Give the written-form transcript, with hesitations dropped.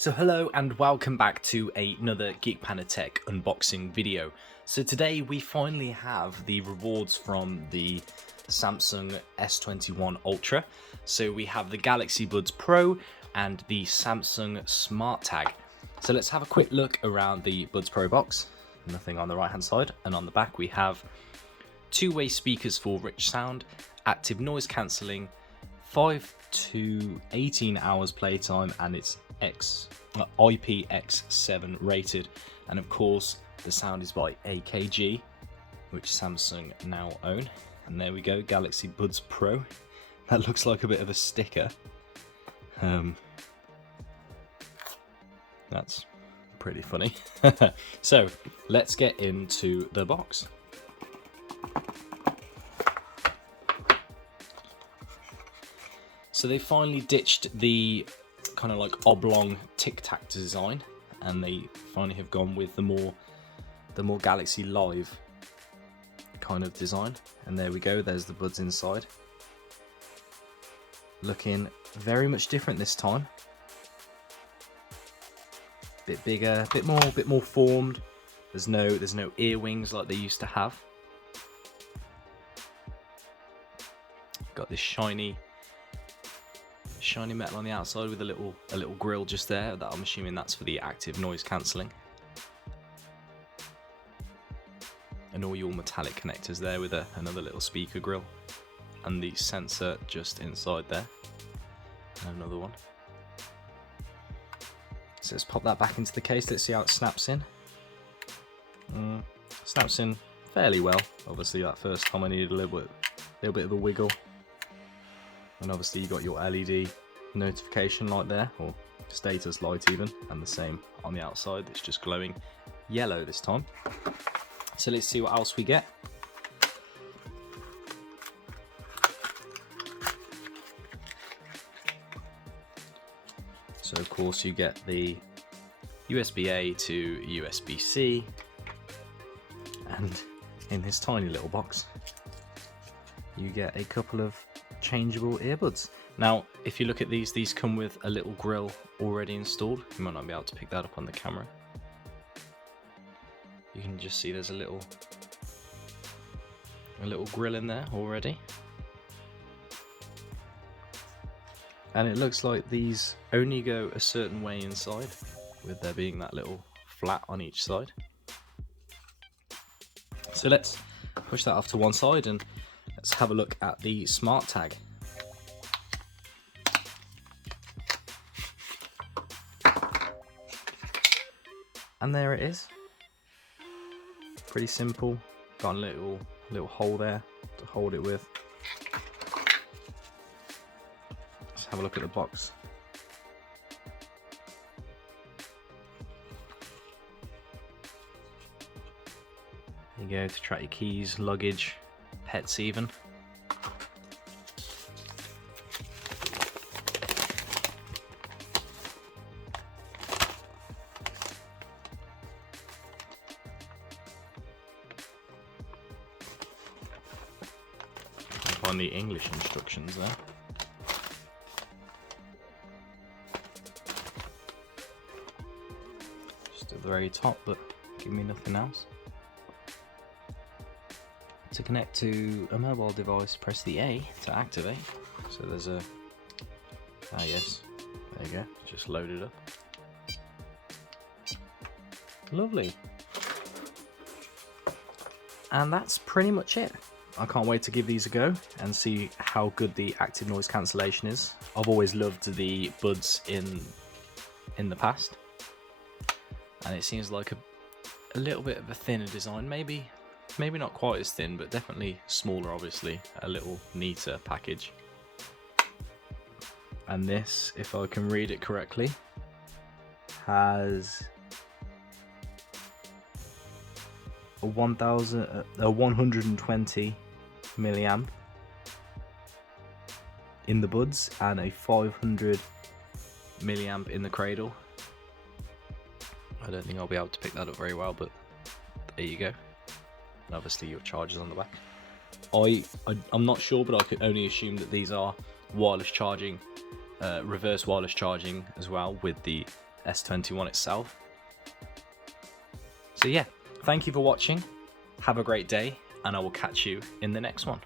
So hello and welcome back to another Geek Panda Tech unboxing video. So today we finally have the rewards from the Samsung S21 Ultra. So we have the Galaxy Buds Pro and the Samsung Smart Tag. So let's have a quick look around the Buds Pro box. Nothing on the right hand side, and on the back we have two-way speakers for rich sound, active noise cancelling, 5 to 18 hours playtime, and it's IPX7 rated, and of course the sound is by AKG, which Samsung now own. And there we go, Galaxy Buds Pro. That looks like a bit of a sticker. That's pretty funny. So let's get into the box. So they finally ditched the kind of like oblong Tic Tac design, and they finally have gone with the more Galaxy Live kind of design. And there we go, there's the buds inside, looking very much different this time. Bit bigger, bit more formed. There's no ear wings like they used to have. Got this shiny metal on the outside with a little grill just there. That I'm assuming that's for the active noise cancelling. And all your metallic connectors there with another little speaker grill, and the sensor just inside there. And another one. So let's pop that back into the case. Let's see how it snaps in. Snaps in fairly well. Obviously that first time I needed a little bit of a wiggle. And obviously you got your LED notification light there, or status light even, and the same on the outside. It's just glowing yellow this time. So let's see what else we get. So of course you get the USB-A to USB-C, and in this tiny little box you get a couple of changeable earbuds. Now if you look at these come with a little grill already installed. You might not be able to pick that up on the camera. You can just see there's a little grill in there already, and it looks like these only go a certain way inside, with there being that little flat on each side. So let's push that off to one side and let's have a look at the Smart Tag. And there it is. Pretty simple. Got a little hole there to hold it with. Let's have a look at the box. There you go, to track your keys, luggage, pets even. On the English instructions there. Just at the very top, but give me nothing else. To connect to a mobile device, press the A to activate. So there's a yes, there you go, just loaded up. Lovely. And that's pretty much it. I can't wait to give these a go and see how good the active noise cancellation is. I've always loved the Buds in the past, and it seems like a little bit of a thinner design, maybe not quite as thin, but definitely smaller, obviously, a little neater package. And this, if I can read it correctly, has a 120 milliamp in the buds and a 500 milliamp in the cradle. I don't think I'll be able to pick that up very well, but there you go. And obviously your charger's on the back. I'm not sure, but I could only assume that these are wireless charging, reverse wireless charging as well, with the S21 itself. So yeah, thank you for watching, have a great day, and I will catch you in the next one.